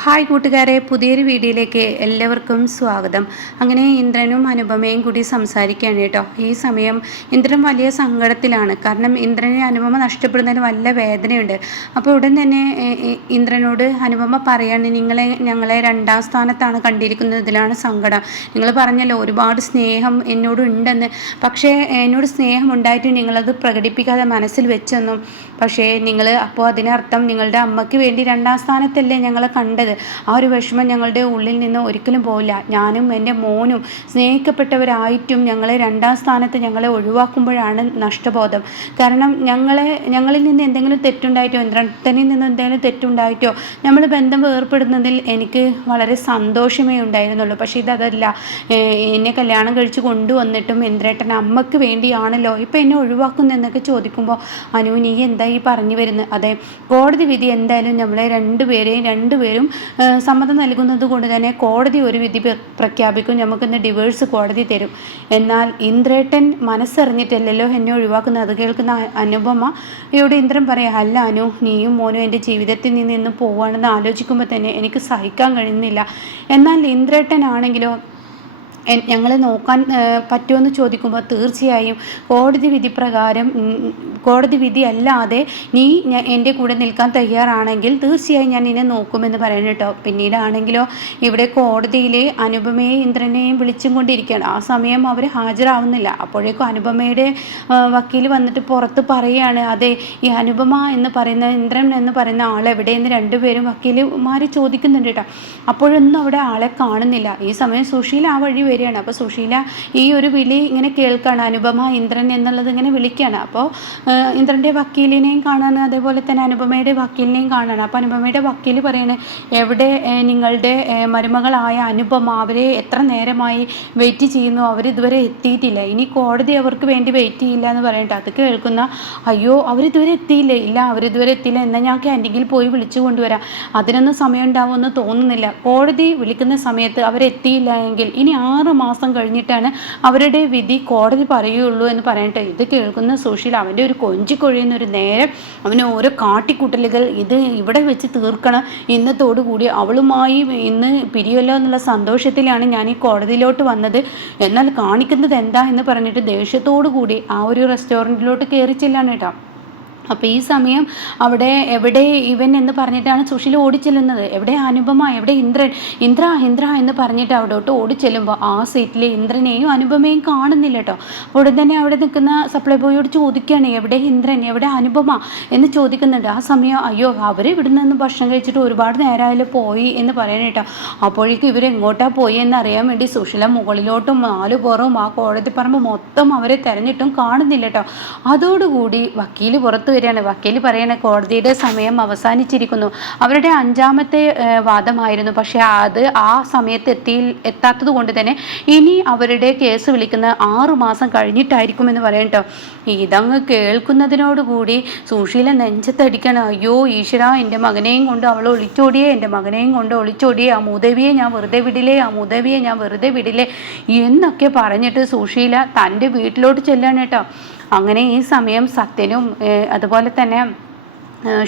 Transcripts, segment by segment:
Hi കൂട്ടുകാരെ, പുതിയൊരു വീഡിയോയിലേക്ക് എല്ലാവർക്കും സ്വാഗതം. അങ്ങനെ ഇന്ദ്രനും അനുപമയും കൂടി സംസാരിക്കുകയാണ് കേട്ടോ. ഈ സമയം ഇന്ദ്രൻ വലിയ സങ്കടത്തിലാണ്. കാരണം ഇന്ദ്രനെ അനുപമ നഷ്ടപ്പെടുന്നതിന് വല്ല വേദനയുണ്ട്. അപ്പോൾ ഉടൻ തന്നെ ഇന്ദ്രനോട് അനുപമ പറയാണ്, ഞങ്ങളെ രണ്ടാം സ്ഥാനത്താണ് കണ്ടിരിക്കുന്നതിലാണ് സങ്കടം. നിങ്ങൾ പറഞ്ഞല്ലോ ഒരുപാട് സ്നേഹം എന്നോടുണ്ടെന്ന്. പക്ഷേ എന്നോട് സ്നേഹം ഉണ്ടായിട്ട് നിങ്ങളത് പ്രകടിപ്പിക്കാതെ മനസ്സിൽ വെച്ചെന്നും. പക്ഷേ നിങ്ങൾ അപ്പോൾ അതിനർത്ഥം നിങ്ങളുടെ അമ്മയ്ക്ക് വേണ്ടി രണ്ടാം സ്ഥാനത്തല്ലേ ഞങ്ങളെ കണ്ടത്. ആ ഒരു വിഷമം ഞങ്ങളുടെ ഉള്ളിൽ നിന്ന് ഒരിക്കലും പോയില്ല. ഞാനും എൻ്റെ മോനും സ്നേഹിക്കപ്പെട്ടവരായിട്ടും ഞങ്ങളെ സ്ഥാനത്ത് ഒഴിവാക്കുമ്പോഴാണ് നഷ്ടബോധം. കാരണം ഞങ്ങളിൽ നിന്ന് എന്തെങ്കിലും തെറ്റുണ്ടായിട്ടോ ഇന്ദ്രനിൽ നിന്ന് എന്തെങ്കിലും തെറ്റുണ്ടായിട്ടോ നമ്മൾ ബന്ധം വേർപ്പെടുന്നതിൽ എനിക്ക് വളരെ സന്തോഷമേ ഉണ്ടായിരുന്നുള്ളൂ. പക്ഷേ ഇതല്ല. എന്നെ കല്യാണം കഴിച്ച് കൊണ്ടുവന്നിട്ടും ഇന്ദ്രേട്ടൻ അമ്മയ്ക്ക് വേണ്ടിയാണല്ലോ ഇപ്പം എന്നെ ഒഴിവാക്കുന്നതെന്നൊക്കെ ചോദിക്കുമ്പോൾ, അനു നീ എന്താ ഈ പറഞ്ഞു വരുന്നത്? അതെ, കോടതി വിധി എന്തായാലും നമ്മളെ രണ്ടുപേരും സമ്മതം നൽകുന്നത് കൊണ്ട് തന്നെ കോടതി ഒരു വിധി പ്രഖ്യാപിക്കും. നമുക്കിന്ന് ഡിവേഴ്സ് കോടതി തരും. എന്നാൽ ഇന്ദ്രേട്ടൻ മനസ്സറിഞ്ഞിട്ടല്ലല്ലോ എന്നെ ഒഴിവാക്കുന്നത്. അത് കേൾക്കുന്ന അനുപമയോട് ഇന്ദ്രൻ പറയാം, അല്ല അനു, നീയും മോനും എൻ്റെ ജീവിതത്തിൽ നിന്ന് ഇന്ന് പോവുകയാണെന്ന് ആലോചിക്കുമ്പോൾ തന്നെ എനിക്ക് സഹിക്കാൻ കഴിയുന്നില്ല. എന്നാൽ ഇന്ദ്രേട്ടനാണെങ്കിലോ ഞങ്ങളെ നോക്കാൻ പറ്റുമെന്ന് ചോദിക്കുമ്പോൾ, തീർച്ചയായും കോടതി വിധി പ്രകാരം കോടതി വിധി അല്ലാതെ നീ എൻ്റെ കൂടെ നിൽക്കാൻ തയ്യാറാണെങ്കിൽ തീർച്ചയായും ഞാൻ നിന്നെ നോക്കുമെന്ന് പറയുന്നു കേട്ടോ. പിന്നീടാണെങ്കിലോ ഇവിടെ കോടതിയിൽ അനുപമയെയും ഇന്ദ്രനെയും വിളിച്ചും കൊണ്ടിരിക്കുകയാണ്. ആ സമയം അവർ ഹാജരാവുന്നില്ല. അപ്പോഴേക്കും അനുപമയുടെ വക്കീൽ വന്നിട്ട് പുറത്ത് പറയുകയാണ്, അതെ ഈ അനുപമ എന്ന് പറയുന്ന ഇന്ദ്രൻ എന്ന് പറയുന്ന ആളെവിടെയെന്ന് രണ്ടുപേരും വക്കീലുമാർ ചോദിക്കുന്നുണ്ട് കേട്ടോ. അപ്പോഴൊന്നും അവിടെ ആളെ കാണുന്നില്ല. ഈ സമയം സുശീല ആ വഴി വരികയാണ്. അപ്പോൾ സുശീല ഈ ഒരു വിളി ഇങ്ങനെ കേൾക്കുകയാണ്, അനുപമ ഇന്ദ്രൻ എന്നുള്ളത് ഇങ്ങനെ വിളിക്കുകയാണ്. അപ്പോൾ ഇന്ദ്രൻ്റെ വക്കീലിനെയും കാണാണ്, അതേപോലെ തന്നെ അനുപമയുടെ വക്കീലിനെയും കാണാണ്. അപ്പോൾ അനുപമയുടെ വക്കീൽ പറയാണ്, എവിടെ നിങ്ങളുടെ മരുമകളായ അനുപമ? അവരെ എത്ര നേരമായി വെയിറ്റ് ചെയ്യുന്നു, അവരിതുവരെ എത്തിയിട്ടില്ല. ഇനി കോടതി അവർക്ക് വേണ്ടി വെയിറ്റ് ചെയ്യില്ല എന്ന് പറയട്ടെ. അത് കേൾക്കുന്ന, അയ്യോ അവരിതുവരെ എത്തിയില്ലേ? ഇല്ല, അവരിതുവരെ എത്തിയില്ല. എന്നാൽ ഞാൻ ക്യാൻറ്റീനിൽ പോയി വിളിച്ചു കൊണ്ടുവരാം. അതിനൊന്നും സമയം ഉണ്ടാവുമെന്ന് തോന്നുന്നില്ല. കോടതി വിളിക്കുന്ന സമയത്ത് അവരെത്തിയില്ല എങ്കിൽ ഇനി 6 മാസം കഴിഞ്ഞിട്ടാണ് അവരുടെ വിധി കോടതി പറയുള്ളൂ എന്ന് പറയട്ടെ. ഇത് കേൾക്കുന്ന സുശീൽ അവൻ്റെ ഒരു കൊഞ്ചിക്കൊഴിയുന്നൊരു നേരം അവന് ഓരോ കാട്ടിക്കൂട്ടലുകൾ ഇത് ഇവിടെ വെച്ച് തീർക്കണം. ഇന്നത്തോടു കൂടി അവളുമായി ഇന്ന് പിരിയല്ലോ എന്നുള്ള സന്തോഷത്തിലാണ് ഞാൻ ഈ കോടതിയിലോട്ട് വന്നത്. എന്നാൽ കാണിക്കുന്നത് എന്താ എന്ന് പറഞ്ഞിട്ട് ദേഷ്യത്തോടു കൂടി ആ ഒരു റെസ്റ്റോറൻറ്റിലോട്ട് കയറി ചെല്ലാണ് കേട്ടോ. അപ്പോൾ ഈ സമയം അവിടെ എവിടെ ഇവൻ എന്ന് പറഞ്ഞിട്ടാണ് സുശീൽ ഓടിച്ചെല്ലുന്നത്. എവിടെ അനുപമ, എവിടെ ഇന്ദ്രൻ? ഇന്ദ്ര എന്ന് പറഞ്ഞിട്ട് അവിടോട്ട് ഓടിച്ചെല്ലുമ്പോൾ ആ സീറ്റിൽ ഇന്ദ്രനെയും അനുപമയും കാണുന്നില്ല കേട്ടോ. അപ്പോൾ ഉടൻ തന്നെ അവിടെ നിൽക്കുന്ന സപ്ലൈ ബോയോട് ചോദിക്കുകയാണ്, എവിടെ ഇന്ദ്രൻ, എവിടെ അനുപമ എന്ന് ചോദിക്കുന്നുണ്ട്. ആ സമയം, അയ്യോ അവർ ഇവിടെ നിന്ന് ഭക്ഷണം കഴിച്ചിട്ട് ഒരുപാട് നേരമായാലും പോയി എന്ന് പറയണം കേട്ടോ. അപ്പോഴേക്കും ഇവരെങ്ങോട്ടാണ് പോയി എന്നറിയാൻ വേണ്ടി സുശീല മുകളിലോട്ടും 4 പുറവും ആ കോടതി പറമ്പ് മൊത്തം അവരെ തിരഞ്ഞിട്ടും കാണുന്നില്ല കേട്ടോ. അതോടുകൂടി വക്കീൽ പുറത്ത് വരികയാണ്. വക്കീൽ പറയണ, കോടതിയുടെ സമയം അവസാനിച്ചിരിക്കുന്നു. അവരുടെ 5ാമത്തെ വാദമായിരുന്നു. പക്ഷേ അത് ആ സമയത്ത് എത്താത്തത് കൊണ്ട് തന്നെ ഇനി അവരുടെ കേസ് വിളിക്കുന്ന 6 മാസം കഴിഞ്ഞിട്ടായിരിക്കുമെന്ന് പറയും കേട്ടോ. ഇതങ്ങ് കേൾക്കുന്നതിനോടുകൂടി സുശീല നെഞ്ചത്തടിക്കണം. അയ്യോ ഈശ്വര, എൻ്റെ മകനെയും കൊണ്ട് അവൾ ഒളിച്ചോടിയേ, ആ മൂദേവിയെ ഞാൻ വെറുതെ വിടില്ലേ എന്നൊക്കെ പറഞ്ഞിട്ട് സുശീല തൻ്റെ വീട്ടിലോട്ട് ചെല്ലാണ് കേട്ടോ. അങ്ങനെ ഈ സമയം സത്യനും അതുപോലെ തന്നെ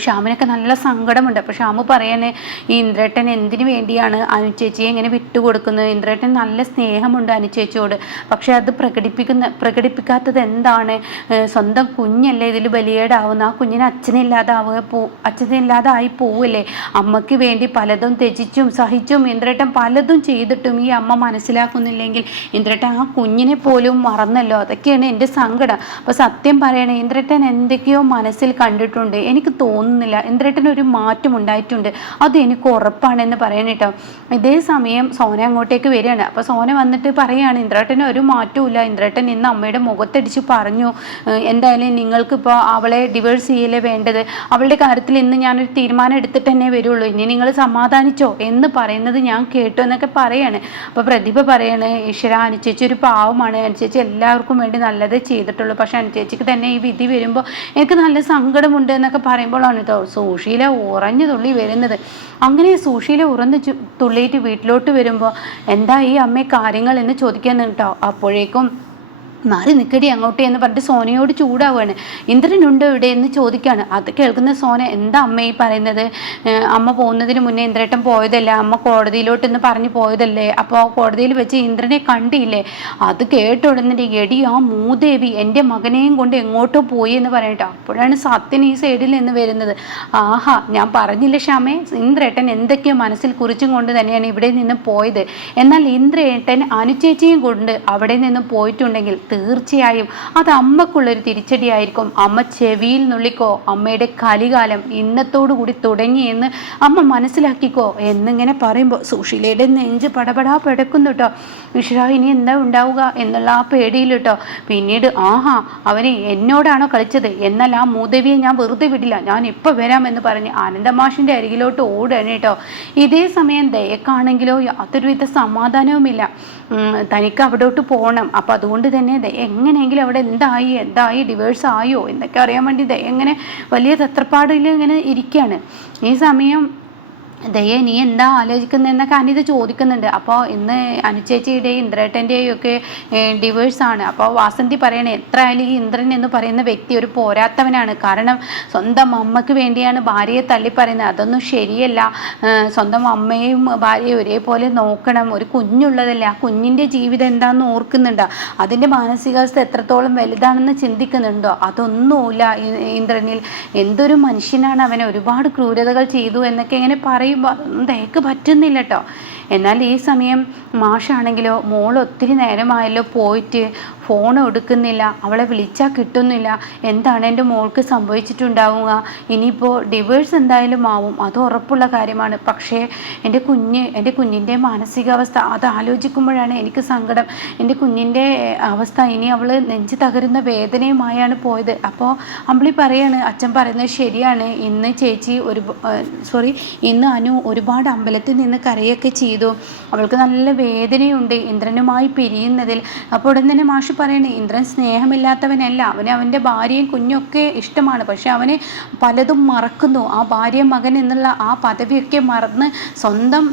ശ്യാമിനൊക്കെ നല്ല സങ്കടമുണ്ട്. അപ്പോൾ ശ്യാമ് പറയണേ, ഈ ഇന്ദ്രേട്ടൻ എന്തിനു വേണ്ടിയാണ് അനുചേച്ചിയെ ഇങ്ങനെ വിട്ടുകൊടുക്കുന്നത്? ഇന്ദ്രേട്ടൻ നല്ല സ്നേഹമുണ്ട് അനുചേച്ചിയോട്. പക്ഷേ അത് പ്രകടിപ്പിക്കാത്തത് എന്താണ്? സ്വന്തം കുഞ്ഞല്ലേ ഇതിൽ ബലിയേടാവുന്ന. ആ കുഞ്ഞിന് അച്ഛനില്ലാതായി പോവില്ലേ? അമ്മയ്ക്ക് വേണ്ടി പലതും ത്യജിച്ചും സഹിച്ചും ഇന്ദ്രേട്ടൻ പലതും ചെയ്തിട്ടും ഈ അമ്മ മനസ്സിലാക്കുന്നില്ലെങ്കിൽ ഇന്ദ്രേട്ടൻ ആ കുഞ്ഞിനെ പോലും മറന്നല്ലോ. അതൊക്കെയാണ് എൻ്റെ സങ്കടം. അപ്പോൾ സത്യം പറയണേ, ഇന്ദ്രേട്ടൻ എന്തൊക്കെയോ മനസ്സിൽ കണ്ടിട്ടുണ്ട്. എനിക്ക് തോന്നുന്നില്ല ഇന്ദ്രേട്ടന് ഒരു മാറ്റം ഉണ്ടായിട്ടുണ്ട്, അത് എനിക്ക് ഉറപ്പാണെന്ന് പറയണം കേട്ടോ. ഇതേ സമയം സോന അങ്ങോട്ടേക്ക് വരികയാണ്. അപ്പോൾ സോന വന്നിട്ട് പറയുകയാണ്, ഇന്ദ്രേട്ടന് ഒരു മാറ്റവും ഇല്ല. ഇന്ദ്രേട്ടൻ ഇന്ന് അമ്മയുടെ മുഖത്തടിച്ച് പറഞ്ഞു, എന്തായാലും നിങ്ങൾക്കിപ്പോൾ അവളെ ഡിവേഴ്സ് ചെയ്യലേ വേണ്ടത്. അവളുടെ കാര്യത്തിൽ ഇന്ന് ഞാനൊരു തീരുമാനം എടുത്തിട്ട് തന്നെ വരുള്ളൂ. ഇനി നിങ്ങൾ സമാധാനിച്ചോ എന്ന് പറയുന്നത് ഞാൻ കേട്ടു എന്നൊക്കെ പറയാണ്. അപ്പോൾ പ്രതിഭ പറയാണ്, ഈശ്വര, അനുചേച്ചി ഒരു പാവമാണ്. അനുചേച്ചി എല്ലാവർക്കും വേണ്ടി നല്ലതേ ചെയ്തിട്ടുള്ളൂ. പക്ഷെ അനുചേച്ചിക്ക് തന്നെ ഈ വിധി വരുമ്പോൾ എനിക്ക് നല്ല സങ്കടമുണ്ട് എന്നൊക്കെ പറയുമ്പോഴാണ് കേട്ടോ സുശീല ഉറഞ്ഞു തുള്ളി വരുന്നത്. അങ്ങനെ സുശീല ഉറഞ്ഞു തുള്ളിയിട്ട് വീട്ടിലോട്ട് വരുമ്പോൾ, എന്താ ഈ അമ്മ കാര്യങ്ങൾ എന്ന് ചോദിക്കാൻ കേട്ടോ. അപ്പോഴേക്കും മാറി നിൽക്കടി അങ്ങോട്ടേ എന്ന് പറഞ്ഞിട്ട് സോനയോട് ചൂടാവുകയാണ്. ഇന്ദ്രനുണ്ടോ ഇവിടെ എന്ന് ചോദിക്കുകയാണ്. അത് കേൾക്കുന്ന സോന, എന്താ അമ്മ ഈ പറയുന്നത്? അമ്മ പോകുന്നതിന് മുന്നേ ഇന്ദ്രേട്ടൻ പോയതല്ലേ, അമ്മ കോടതിയിലോട്ടെന്ന് പറഞ്ഞ് പോയതല്ലേ, അപ്പോൾ കോടതിയിൽ വെച്ച് ഇന്ദ്രനെ കണ്ടില്ലേ? അത് കേട്ടുടന്നിട്ട് എടി ആ മൂദേവി എൻ്റെ മകനെയും കൊണ്ട് എങ്ങോട്ടോ പോയി എന്ന് പറയട്ടോ. അപ്പോഴാണ് സത്യൻ ഈ സൈഡിൽ നിന്ന് വരുന്നത്. ആഹാ, ഞാൻ പറഞ്ഞില്ല ശ്യാമേ, ഇന്ദ്രേട്ടൻ എന്തൊക്കെയോ മനസ്സിൽ കുറിച്ചും കൊണ്ട് തന്നെയാണ് ഇവിടെ നിന്ന് പോയത്. എന്നാൽ ഇന്ദ്രേട്ടൻ അനുചേച്ചിയും കൊണ്ട് അവിടെ നിന്ന് പോയിട്ടുണ്ടെങ്കിൽ തീർച്ചയായും അത് അമ്മക്കുള്ളൊരു തിരിച്ചടിയായിരിക്കും. അമ്മ ചെവിയിൽ നുള്ളിക്കോ, അമ്മയുടെ കലികാലം ഇന്നത്തോടു കൂടി തുടങ്ങിയെന്ന് അമ്മ മനസ്സിലാക്കിക്കോ എന്നിങ്ങനെ പറയുമ്പോൾ സുശീലയുടെ നെഞ്ച് പടപടാ പെടക്കുന്നു കേട്ടോ. വിശ്വ ഇനി എന്താ ഉണ്ടാവുക എന്നുള്ള ആ പേടിയിൽ കേട്ടോ. പിന്നീട് ആഹാ, അവന് എന്നോടാണോ കളിച്ചത്, എന്നാൽ ആ മൂദേവിയെ ഞാൻ വെറുതെ വിടില്ല, ഞാൻ ഇപ്പോൾ വരാമെന്ന് പറഞ്ഞ് ആനന്ദമാഷിൻ്റെ അരികിലോട്ട് ഓടുകയാണ് കേട്ടോ. ഇതേ സമയം ദയക്കാണെങ്കിലോ യാതൊരുവിധ സമാധാനവുമില്ല. തനിക്ക് അവിടോട്ട് പോകണം. അപ്പം അതുകൊണ്ട് തന്നെ എങ്ങനെയെങ്കിലും അവിടെ എന്തായി ഡിവേഴ്സ് ആയോ എന്നൊക്കെ അറിയാൻ വേണ്ടി എങ്ങനെ വലിയ തത്രപ്പാടിൽ ഇങ്ങനെ ഇരിക്കുകയാണ്. ഈ സമയം ദയ നീ എന്താ ആലോചിക്കുന്നതെന്നൊക്കെ അനിത ചോദിക്കുന്നുണ്ട്. അപ്പോൾ ഇന്ന് അനുചേച്ചിയുടെയും ഇന്ദ്രേട്ടൻ്റെയും ഒക്കെ ഡിവേഴ്സാണ്. അപ്പോൾ വാസന്തി പറയണേ, എത്ര ആയാലും ഈ ഇന്ദ്രൻ എന്ന് പറയുന്ന വ്യക്തി ഒരു പോരാത്തവനാണ്. കാരണം സ്വന്തം അമ്മയ്ക്ക് വേണ്ടിയാണ് ഭാര്യയെ തള്ളിപ്പറയുന്നത്. അതൊന്നും ശരിയല്ല. സ്വന്തം അമ്മയും ഭാര്യയും ഒരേപോലെ നോക്കണം. ഒരു കുഞ്ഞുള്ളതല്ല, ആ കുഞ്ഞിൻ്റെ ജീവിതം എന്താണെന്ന് ഓർക്കുന്നുണ്ടോ? അതിൻ്റെ മാനസികാവസ്ഥ എത്രത്തോളം വലുതാണെന്ന് ചിന്തിക്കുന്നുണ്ടോ? അതൊന്നുമില്ല ഇന്ദ്രനിൽ. എന്തൊരു മനുഷ്യനാണ് അവനെ, ഒരുപാട് ക്രൂരതകൾ ചെയ്തു എന്നൊക്കെ ഇങ്ങനെ പറയുമ്പോൾ അതൊന്നും ദയക്ക് പറ്റുന്നില്ല കേട്ടോ. എന്നാൽ ഈ സമയം മാഷാണെങ്കിലോ, മോൾ ഒത്തിരി നേരമായല്ലോ പോയിട്ട്, ഫോൺ എടുക്കുന്നില്ല, അവളെ വിളിച്ചാൽ കിട്ടുന്നില്ല, എന്താണ് എൻ്റെ മോൾക്ക് സംഭവിച്ചിട്ടുണ്ടാവുക? ഇനിയിപ്പോൾ ഡിവേഴ്സ് എന്തായാലും ആവും, അത് ഉറപ്പുള്ള കാര്യമാണ്. പക്ഷേ എൻ്റെ കുഞ്ഞിൻ്റെ മാനസികാവസ്ഥ അത് ആലോചിക്കുമ്പോഴാണ് എനിക്ക് സങ്കടം. എൻ്റെ കുഞ്ഞിൻ്റെ അവസ്ഥ, ഇനി അവൾ നെഞ്ച് തകരുന്ന വേദനയുമായാണ് പോയത്. അപ്പോൾ അമ്പിളി പറയാണ്, അച്ഛൻ പറയുന്നത് ശരിയാണ്, ഇന്ന് അനു ഒരുപാട് അമ്പലത്തിൽ നിന്ന് കരയൊക്കെ ചെയ്തു, അവൾക്ക് നല്ല വേദനയുണ്ട് ഇന്ദ്രനുമായി പിരിയുന്നതിൽ. അപ്പോൾ ഉടൻ തന്നെ മാഷ് പറയണേ, ഇന്ദ്രൻ സ്നേഹമില്ലാത്തവനല്ല, അവൻ്റെ ഭാര്യയും കുഞ്ഞൊക്കെ ഇഷ്ടമാണ്, പക്ഷെ അവന് പലതും മറക്കുന്നു. ആ ഭാര്യ മകൻ എന്നുള്ള ആ പദവിയൊക്കെ മറന്ന് സ്വന്തം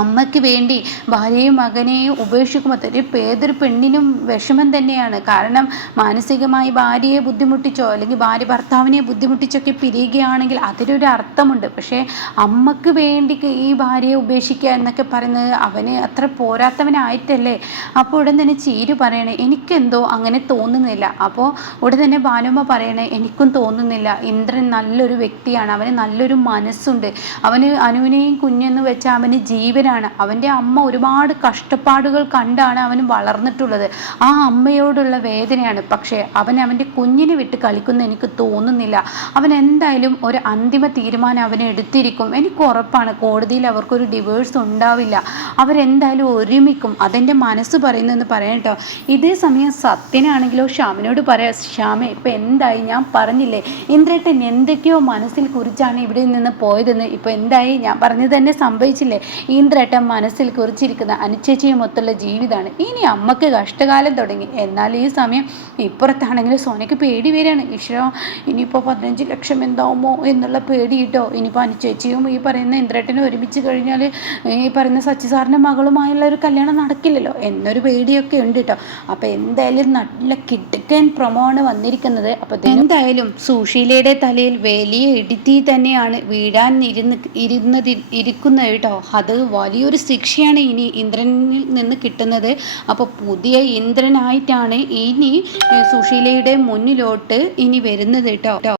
അമ്മയ്ക്ക് വേണ്ടി ഭാര്യയും മകനെയും ഉപേക്ഷിക്കുമ്പോൾ ഏതൊരു പെണ്ണിനും വിഷമം തന്നെയാണ്. കാരണം മാനസികമായി ഭാര്യയെ ബുദ്ധിമുട്ടിച്ചോ അല്ലെങ്കിൽ ഭാര്യ ഭർത്താവിനെ ബുദ്ധിമുട്ടിച്ചൊക്കെ പിരിയുകയാണെങ്കിൽ അതിലൊരു അർത്ഥമുണ്ട്. പക്ഷേ അമ്മയ്ക്ക് വേണ്ടി ഈ ഭാര്യയെ ഉപേക്ഷിക്കുക എന്നൊക്കെ പറയുന്നത് അവന് അത്ര പോരാത്തവനായിട്ടല്ലേ? അപ്പോൾ ഉടൻ തന്നെ ചീരു പറയണേ, എനിക്കെന്തോ അങ്ങനെ തോന്നുന്നില്ല. അപ്പോൾ ഉടൻ തന്നെ ഭാനുമ്മ പറയണേ, എനിക്കും തോന്നുന്നില്ല, ഇന്ദ്രൻ നല്ലൊരു വ്യക്തിയാണ്, അവന് നല്ലൊരു മനസ്സുണ്ട്, അവന് അനുവിനെയും കുഞ്ഞെന്ന് വെച്ചാൽ അവന് ജീവനാണ്. അവൻ്റെ അമ്മ ഒരുപാട് കഷ്ടപ്പാടുകൾ കണ്ടാണ് അവൻ വളർന്നിട്ടുള്ളത്. ആ അമ്മയോടുള്ള വേദനയാണ്. പക്ഷേ അവൻ്റെ കുഞ്ഞിനെ വിട്ട് കളിക്കുന്ന എനിക്ക് തോന്നുന്നില്ല. അവൻ എന്തായാലും ഒരു അന്തിമ തീരുമാനം അവൻ എടുത്തിരിക്കും. എനിക്ക് ഉറപ്പാണ് കോടതിയിൽ അവർക്കൊരു ഡിവേഴ്സ് ഉണ്ടാവില്ല, അവരെന്തായാലും ഒരുമിക്കും, അതെൻ്റെ മനസ്സ് പറയുന്നതെന്ന് പറയട്ടോ. ഇതേ സമയം സത്യനാണെങ്കിലോ ശ്യാമിനോട് പറയാം, ശ്യാമ ഇപ്പം എന്തായി? ഞാൻ പറഞ്ഞില്ലേ ഇന്ദ്രേട്ടൻ എന്തൊക്കെയോ മനസ്സിൽ കുറിച്ചാണ് ഇവിടെ നിന്ന് പോയതെന്ന്. ഇപ്പോൾ എന്തായി? ഞാൻ പറഞ്ഞത് തന്നെ സംഭവിച്ചില്ലേ? ഇന്ദ്രേട്ടൻ മനസ്സിൽ കുറിച്ചിരിക്കുന്ന അനുചേച്ചിയും ഒത്തുള്ള ജീവിതമാണ്. ഇനി അമ്മക്ക് കഷ്ടകാലം തുടങ്ങി. എന്നാൽ ഈ സമയം ഇപ്പുറത്താണെങ്കിൽ സോനയ്ക്ക് പേടി വരികയാണ്. ഈശ്വര, ഇനിയിപ്പോൾ 15 ലക്ഷം എന്താവുമോ എന്നുള്ള പേടി കിട്ടോ. ഇനിയിപ്പോൾ അനുചേച്ചിയും ഈ പറയുന്ന ഇന്ദ്രേട്ടനും ഒരുമിച്ച് കഴിഞ്ഞാൽ ഈ പറയുന്ന സച്ചി സാറിൻ്റെ മകളുമായുള്ള ഒരു കല്യാണം നടക്കില്ലല്ലോ എന്നൊരു പേടിയൊക്കെ ഉണ്ട് കേട്ടോ. അപ്പോൾ എന്തായാലും നല്ല കിടുക്കൻ പ്രൊമോ ആണ് വന്നിരിക്കുന്നത്. അപ്പോൾ എന്തായാലും സുശീലയുടെ തലയിൽ വലിയ ഇടുത്തി തന്നെയാണ് ഇരിക്കുന്നത് കേട്ടോ. അത് വലിയൊരു ശിക്ഷയാണ് ഇനി ഇന്ദ്രനിൽ നിന്ന് കിട്ടുന്നത്. അപ്പോൾ പുതിയ ഇന്ദ്രനായിട്ടാണ് ഇനി സുശീലയുടെ മുന്നിലോട്ട് ഇനി വരുന്നത് കേട്ടോ.